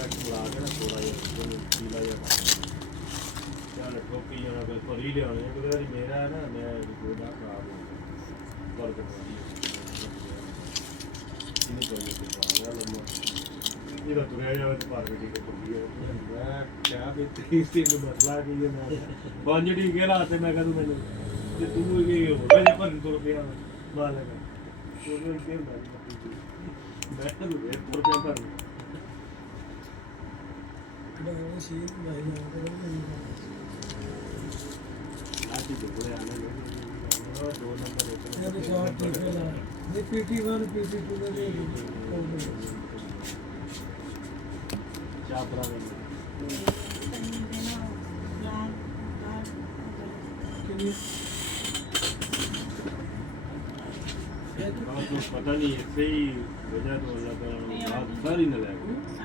complex ਲਾ ਕੇ ਨਾ ਥੋੜਾ ਜਿਹਾ ਪੀਲਾ ਜਿਹਾ ਚੱਲ ਠੋਕੀ ਜਾਣਾ ਫਿਰ ਫਰੀ ਲਿਆਉਣੇ ਕਿਉਂਕਿ ਵਾਰੀ ਮੇਰਾ ਨਾ ਮੈਂ ਗੋਡਾ ਖਰਾਬ ਹੋ ਗਿਆ ਪਰ ਕਟਵਾਈ ਇਹਨੇ ਕੋਈ ਨਹੀਂ ਪਾ ਲਿਆ ਲੰਮਾ ਇਹਦਾ ਤੁਰਿਆ ਜਾਵੇ ਤੇ ਭਾਰ ਗੱਡੀ ਕੇ ਪੱਕੀ ਹੈ ਮੈਂ ਕਿਹਾ ਵੀ ਤੀਸਰੀ ਨੂੰ ਮਸਲਾ ਕੀ ਹੈ ਮੈਂ ਪੰਜ ਟੀਕੇ ਲਾਤੇ ਮੈਂ ਕਹਾਂ ਤੂੰ ਮੈਨੂੰ ਤੇ ਤੂੰ ਇਹ ਹੋ ਗਿਆ ਪਰ ਤੁਰ ਪਿਆ ਮਾਰ ਲਗਾ ਉਹਨੂੰ ਇੱਥੇ ਹੁੰਦਾ ਮੈਂ ਤਾਂ ਇਹ ਤੁਰ ਪਿਆ ਕਰ ਡਾਕਟਰ ਸੀ ਨਹੀਂ ਨਾ ਆਤੀ ਦੇ ਕੋਲੇ ਆਣੇ ਨੇ ਦੋ ਨੰਬਰ ਇੱਕ ਇਹ ਸ਼ਾਟ ਠੀਕ ਹੈ ਨਾ ਇਹ PT1 PT2 ਦੇ ਚਾਪਰਾ ਦੇ पता नहीं ऐसे ही वजह तो अल्लाह ताला बात सारी न लगे